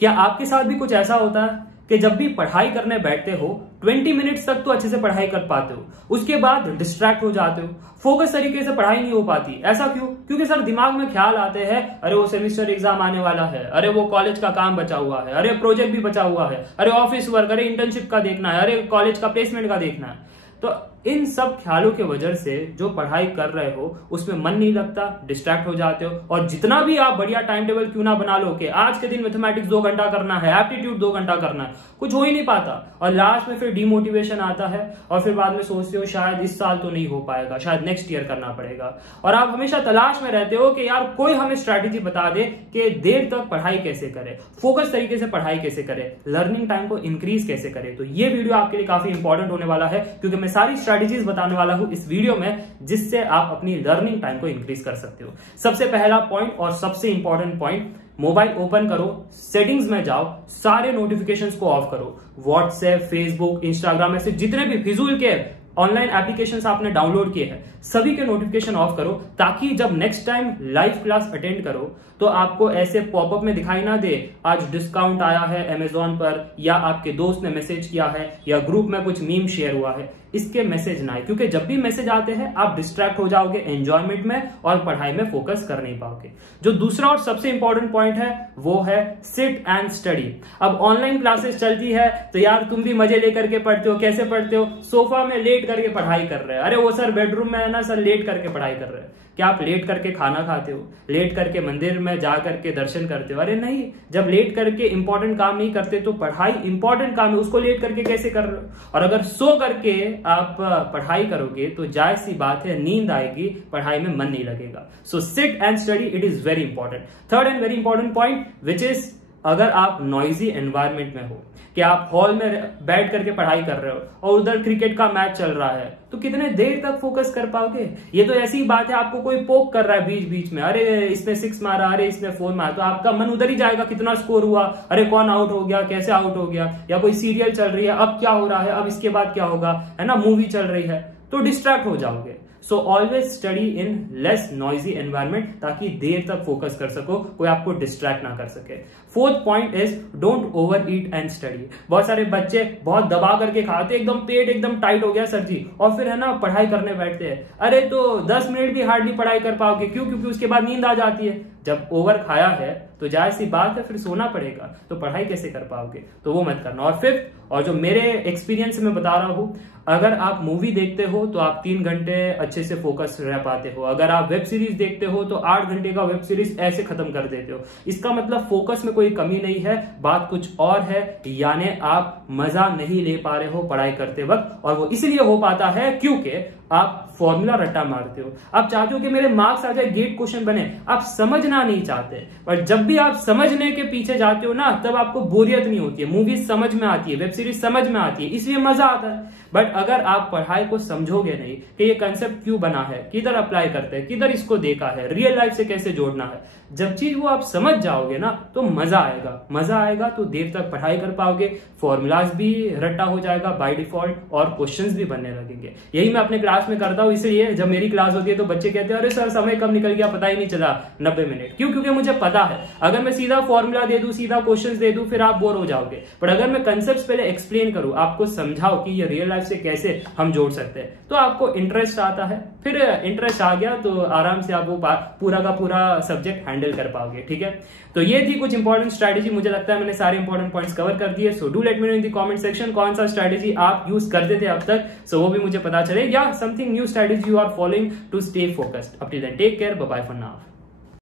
क्या आपके साथ भी कुछ ऐसा होता है कि जब भी पढ़ाई करने बैठते हो 20 मिनट्स तक तो अच्छे से पढ़ाई कर पाते हो, उसके बाद डिस्ट्रैक्ट हो जाते हो, फोकस तरीके से पढ़ाई नहीं हो पाती? ऐसा क्यों? क्योंकि सर दिमाग में ख्याल आते हैं, अरे वो सेमेस्टर एग्जाम आने वाला है, अरे वो कॉलेज का काम बचा हुआ है, अरे प्रोजेक्ट भी बचा हुआ है, अरे ऑफिस वर्क, अरे इंटर्नशिप का देखना है, अरे कॉलेज का प्लेसमेंट का देखना है। तो इन सब ख्यालों के वजह से जो पढ़ाई कर रहे हो उसमें मन नहीं लगता, डिस्ट्रैक्ट हो जाते हो। और जितना भी आप बढ़िया टाइम टेबल क्यों ना बना लो कि आज के दिन मैथमेटिक्स 2 घंटा करना है, एप्टीट्यूड 2 घंटा करना है, कुछ हो ही नहीं पाता। और लास्ट में फिर डिमोटिवेशन आता है और फिर बाद में सोचते हो शायद इस साल तो नहीं हो पाएगा, शायद नेक्स्ट ईयर करना पड़ेगा। और आप हमेशा तलाश में रहते हो कि यार कोई हमें स्ट्रैटेजी बता दे कि देर तक पढ़ाई कैसे करें, फोकस तरीके से पढ़ाई कैसे करें, लर्निंग टाइम को इंक्रीज कैसे करें। तो ये वीडियो आपके लिए काफी इंपॉर्टेंट होने वाला है, क्योंकि मैं सारी स्ट्रैटेजीज बताने वाला हूं इस वीडियो में जिससे आप अपनी लर्निंग टाइम को इंक्रीज कर सकते हो। सबसे पहला पॉइंट और सबसे इंपॉर्टेंट पॉइंट, मोबाइल ओपन करो, सेटिंग्स में जाओ, सारे नोटिफिकेशंस को ऑफ करो। व्हाट्सएप, फेसबुक, इंस्टाग्राम में से जितने भी फिजूल के ऑनलाइन एप्लीकेशंस आपने डाउनलोड किए हैं सभी के नोटिफिकेशन ऑफ करो, ताकि जब next time live class attend करो तो आपको ऐसे पॉपअप में दिखाई ना दे आज डिस्काउंट आया है अमेजोन पर, या आपके दोस्त ने मैसेज किया है, या ग्रुप में कुछ मीम शेयर हुआ है, इसके मैसेज ना आए। क्योंकि जब भी मैसेज आते हैं आप डिस्ट्रैक्ट हो जाओगे एंजॉयमेंट में और पढ़ाई में फोकस कर नहीं पाओगे। जो दूसरा और सबसे इंपॉर्टेंट पॉइंट है वो है सिट एंड स्टडी। अब ऑनलाइन क्लासेस चलती है तो यार तुम भी मजे लेकर के पढ़ते हो। कैसे पढ़ते हो? सोफा में लेट करके पढ़ाई कर रहे हैं। अरे वो सर बेडरूम में है ना सर, लेट करके पढ़ाई कर रहे हैं। क्या आप लेट करके खाना खाते हो? लेट करके मंदिर में जा करके दर्शन करते हो? अरे नहीं, जब लेट करके इंपॉर्टेंट काम नहीं करते तो पढ़ाई इंपॉर्टेंट काम है, उसको लेट करके कैसे कर रहे हो? और अगर सो करके आप पढ़ाई करोगे तो जायज सी बात है नींद आएगी, पढ़ाई में मन नहीं लगेगा। So sit and study, it is very important. Third and very important point which is, अगर आप नॉइजी एनवायरनमेंट में हो, कि आप हॉल में बैठ करके पढ़ाई कर रहे हो और उधर क्रिकेट का मैच चल रहा है, तो कितने देर तक फोकस कर पाओगे? ये तो ऐसी बात है आपको कोई पोक कर रहा है बीच बीच में, अरे इसने 6 मारा, अरे इसने 4 मारा, तो आपका मन उधर ही जाएगा कितना स्कोर हुआ, अरे कौन आउट हो गया, कैसे आउट हो गया, या कोई सीरियल चल रही है अब क्या हो रहा है, अब इसके बाद क्या होगा, है ना, मूवी चल रही है, तो डिस्ट्रैक्ट हो जाओगे। So always study in less noisy environment, ताकि देर तक फोकस कर सको, कोई आपको डिस्ट्रैक्ट ना कर सके। Fourth point is don't over eat and study. बहुत सारे बच्चे बहुत दबा करके खाते, एकदम पेट एकदम टाइट हो गया सर जी, और फिर है ना पढ़ाई करने बैठते हैं। अरे तो 10 मिनट भी हार्डली पढ़ाई कर पाओगे। क्यों? क्योंकि उसके बाद नींद आ जाती है। जब ओवर खाया है तो जायज सी बात है फिर सोना पड़ेगा, तो पढ़ाई कैसे कर पाओगे? तो वो मत करना। और फिफ्थ, और जो मेरे एक्सपीरियंस से मैं बता रहा हूं, अगर आप मूवी देखते हो तो आप 3 घंटे अच्छे से फोकस रह पाते हो। अगर आप वेब सीरीज देखते हो तो 8 घंटे का वेब सीरीज ऐसे खत्म कर देते हो। इसका मतलब फोकस में कोई कमी नहीं है, बात कुछ और है, यानी आप मजा नहीं ले पा रहे हो पढ़ाई करते वक्त। और वो इसलिए हो पाता है क्योंकि आप फॉर्मूला रट्टा मारते हो। आप चाहते हो कि मेरे मार्क्स आ जाए, गेट क्वेश्चन बने, आप समझना नहीं चाहते। और जब भी आप समझने के पीछे जाते हो ना, तब आपको बोरियत नहीं होती है, मूवी समझ में आती है, वेब सीरीज समझ में आती है, इसलिए मजा आता है। बट अगर आप पढ़ाई को समझोगे नहीं कि ये कंसेप्ट क्यों बना है, किधर अप्लाई करते हैं, किधर इसको देखा है, रियल लाइफ से कैसे जोड़ना है, जब चीज वो आप समझ जाओगे ना तो मजा आएगा। मजा आएगा तो देर तक पढ़ाई कर पाओगे, फॉर्मूलाज भी रट्टा हो जाएगा बाय डिफॉल्ट, और क्वेश्चंस भी बनने लगेंगे। यही मैं अपने क्लास में करता हूँ, इसलिए जब मेरी क्लास होती है तो बच्चे कहते हैं अरे सर समय कब निकल गया, पता ही नहीं चला 90 मिनट। क्यों? क्योंकि मुझे पता है अगर मैं सीधा फॉर्मूला दे दूं, सीधा क्वेश्चन दे दूं, फिर आप बोर हो जाओगे। पर अगर मैं कंसेप्ट पहले एक्सप्लेन करूं, आपको समझाओ कि ये रियल लाइफ से कैसे हम जोड़ सकते हैं, तो आपको इंटरेस्ट आता है। फिर इंटरेस्ट आ गया तो आराम से आप वो पूरा का पूरा सब्जेक्ट हैंडल कर पाओगे। ठीक है, तो ये थी कुछ इंपॉर्टेंट स्ट्रैटेजी। मुझे लगता है मैंने सारे इंपॉर्टेंट पॉइंट्स कवर कर दिए। So do let me know in the comment section कौन सा स्ट्रैटेजी आप यूज करते थे अब तक, सो वो भी मुझे पता चले, या something new strategy you are following to stay focused. Up till then take care, bye bye for now.